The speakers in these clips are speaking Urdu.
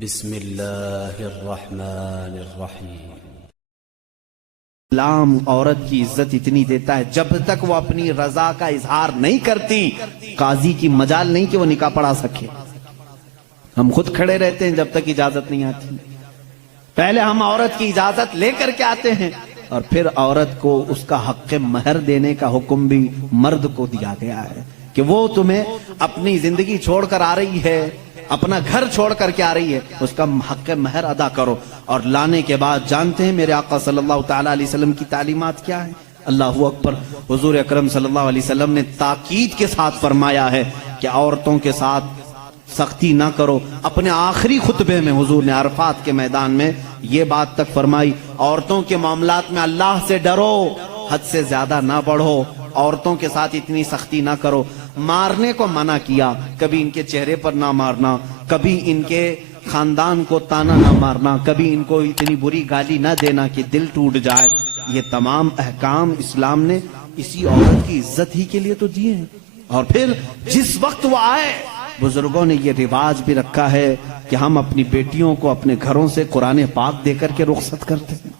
بسم اللہ الرحمن الرحیم۔ اسلام عورت کی عزت اتنی دیتا ہے جب تک وہ اپنی رضا کا اظہار نہیں کرتی قاضی کی مجال نہیں کہ وہ نکاح پڑھا سکے۔ ہم خود کھڑے رہتے ہیں جب تک اجازت نہیں آتی، پہلے ہم عورت کی اجازت لے کر کے آتے ہیں اور پھر عورت کو اس کا حق مہر دینے کا حکم بھی مرد کو دیا گیا ہے کہ وہ تمہیں اپنی زندگی چھوڑ کر آ رہی ہے، اپنا گھر چھوڑ کر کے آ رہی ہے، اس کا حق مہر ادا کرو۔ اور لانے کے بعد جانتے ہیں میرے آقا صلی اللہ تعالیٰ علیہ وسلم کی تعلیمات کیا ہیں؟ اللہ اکبر۔ حضور اکرم صلی اللہ علیہ وسلم نے تاکید کے ساتھ فرمایا ہے کہ عورتوں کے ساتھ سختی نہ کرو۔ اپنے آخری خطبے میں حضور نے عرفات کے میدان میں یہ بات تک فرمائی، عورتوں کے معاملات میں اللہ سے ڈرو، حد سے زیادہ نہ بڑھو، عورتوں کے ساتھ اتنی سختی نہ کرو۔ مارنے کو منع کیا، کبھی ان کے چہرے پر نہ مارنا، کبھی ان کے خاندان کو تانا نہ مارنا، کبھی ان کو اتنی بری گالی نہ دینا کہ دل ٹوٹ جائے۔ یہ تمام احکام اسلام نے اسی عورت کی عزت ہی کے لیے تو دیے ہیں۔ اور پھر جس وقت وہ آئے، بزرگوں نے یہ رواج بھی رکھا ہے کہ ہم اپنی بیٹیوں کو اپنے گھروں سے قرآن پاک دے کر کے رخصت کرتے ہیں،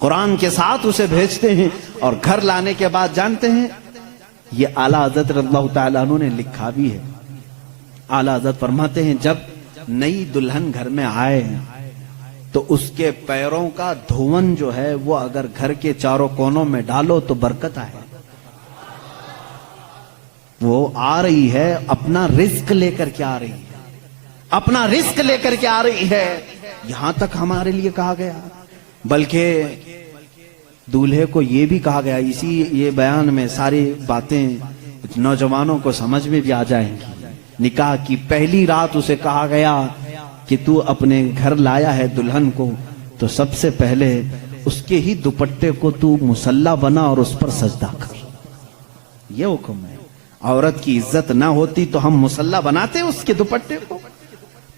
قرآن کے ساتھ اسے بھیجتے ہیں، اور گھر لانے کے بعد جانتے ہیں یہ اعلیٰ حضرت رضی اللہ تعالیٰ عنہ نے لکھا بھی ہے۔ اعلیٰ حضرت فرماتے ہیں جب نئی دلہن گھر میں آئے تو اس کے پیروں کا دھون جو ہے وہ اگر گھر کے چاروں کونوں میں ڈالو تو برکت آئے۔ وہ آ رہی ہے اپنا رزق لے کر کے آ رہی ہے، اپنا رزق لے کر کے آ رہی ہے، یہاں تک ہمارے لیے کہا گیا۔ بلکہ دولہے کو یہ بھی کہا گیا، یہ بیان میں ساری باتیں نوجوانوں کو سمجھ میں بھی آ جائیں گی۔ نکاح کی پہلی رات اسے کہا گیا کہ تو اپنے گھر لایا ہے دلہن کو تو سب سے پہلے اس کے ہی دوپٹے کو تو مصلی بنا اور اس پر سجدہ کر۔ یہ حکم ہے۔ عورت کی عزت نہ ہوتی تو ہم مصلی بناتے اس کے دوپٹے کو؟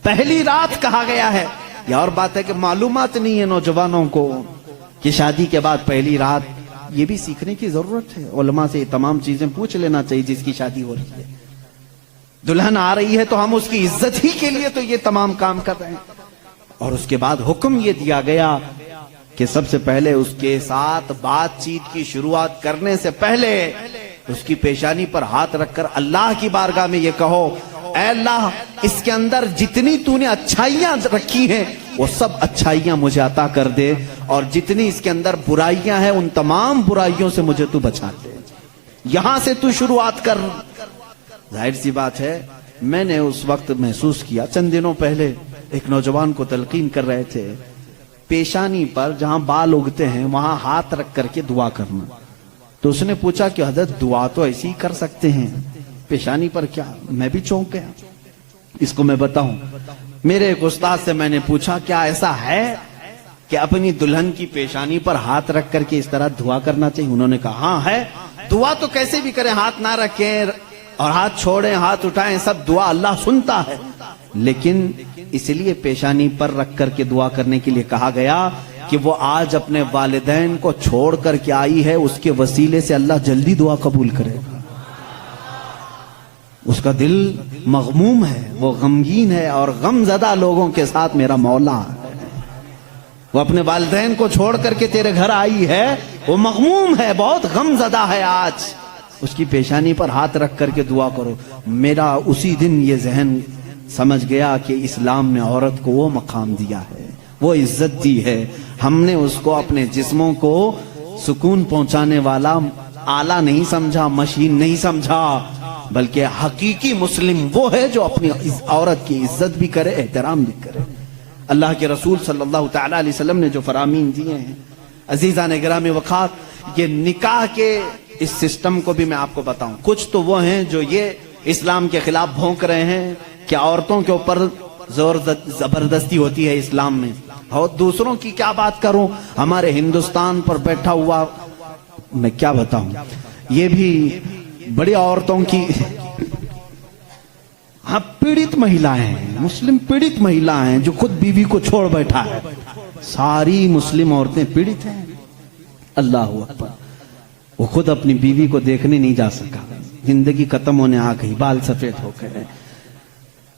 پہلی رات کہا گیا ہے۔ یہ اور بات ہے کہ معلومات نہیں ہے نوجوانوں کو کہ شادی کے بعد پہلی رات، یہ بھی سیکھنے کی ضرورت ہے۔ علماء سے یہ تمام چیزیں پوچھ لینا چاہیے جس کی شادی ہو رہی ہے۔ دلہن آ رہی ہے تو ہم اس کی عزت ہی کے لیے تو یہ تمام کام کر رہے ہیں۔ اور اس کے بعد حکم یہ دیا گیا کہ سب سے پہلے اس کے ساتھ بات چیت کی شروعات کرنے سے پہلے اس کی پیشانی پر ہاتھ رکھ کر اللہ کی بارگاہ میں یہ کہو، اے اللہ اس کے اندر جتنی تو نے اچھائیاں رکھی ہیں وہ سب اچھائیاں مجھے عطا کر دے، اور جتنی اس کے اندر برائیاں ہیں ان تمام برائیوں سے مجھے تو بچا دے۔ یہاں سے تو شروعات کر۔ ظاہر سی بات ہے، میں نے اس وقت محسوس کیا، چند دنوں پہلے ایک نوجوان کو تلقین کر رہے تھے، پیشانی پر جہاں بال اگتے ہیں وہاں ہاتھ رکھ کر کے دعا کرنا۔ تو اس نے پوچھا کہ حضرت دعا تو ایسی ہی کر سکتے ہیں، پیشانی پر کیا؟ میں بھی چونک گیا۔ اس کو میں بتاؤں، میرے ایک استاد سے میں نے پوچھا کیا ایسا ہے کہ اپنی دلہن کی پیشانی پر ہاتھ رکھ کر کے اس طرح دعا کرنا چاہیے؟ انہوں نے کہا ہاں ہے۔ دعا تو کیسے بھی کریں، ہاتھ نہ رکھیں اور ہاتھ چھوڑیں، ہاتھ اٹھائیں، سب دعا اللہ سنتا ہے، لیکن اس لیے پیشانی پر رکھ کر کے دعا کرنے کے لیے کہا گیا کہ وہ آج اپنے والدین کو چھوڑ کر کے آئی ہے، اس کے وسیلے سے اللہ جلدی دعا قبول کرے گا۔ اس کا دل مغموم ہے، وہ غمگین ہے، اور غم زدہ لوگوں کے ساتھ میرا مولا ہے۔ وہ اپنے والدین کو چھوڑ کر کے تیرے گھر آئی ہے، وہ مغموم ہے، بہت غم زدہ ہے، آج اس کی پیشانی پر ہاتھ رکھ کر کے دعا کرو۔ میرا اسی دن یہ ذہن سمجھ گیا کہ اسلام نے عورت کو وہ مقام دیا ہے، وہ عزت دی ہے۔ ہم نے اس کو اپنے جسموں کو سکون پہنچانے والا آلہ نہیں سمجھا، مشین نہیں سمجھا، بلکہ حقیقی مسلم وہ ہے جو اپنی عورت کی عزت بھی کرے، احترام بھی کرے۔ اللہ کے رسول صلی اللہ تعالیٰ علیہ وسلم نے جو فرامین دیے ہیں، عزیزان گرامی وقار، یہ نکاح کے اس سسٹم کو بھی میں آپ کو بتاؤں۔ کچھ تو وہ ہیں جو یہ اسلام کے خلاف بھونک رہے ہیں کہ عورتوں کے اوپر زور زبردستی ہوتی ہے اسلام میں، اور دوسروں کی کیا بات کروں، ہمارے ہندوستان پر بیٹھا ہوا میں کیا بتاؤں، یہ بھی بڑی عورتوں کی ہاں پیڑت مہیلائیں ہیں، مسلم پیڑت مہیلائیں ہیں جو خود بیوی کو چھوڑ بیٹھا ہے۔ ساری مسلم عورتیں پیڑت ہیں۔ اللہ اکبر۔ وہ خود اپنی بیوی کو دیکھنے نہیں جا سکا، زندگی ختم ہونے آ گئی، بال سفید ہو گئے،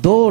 2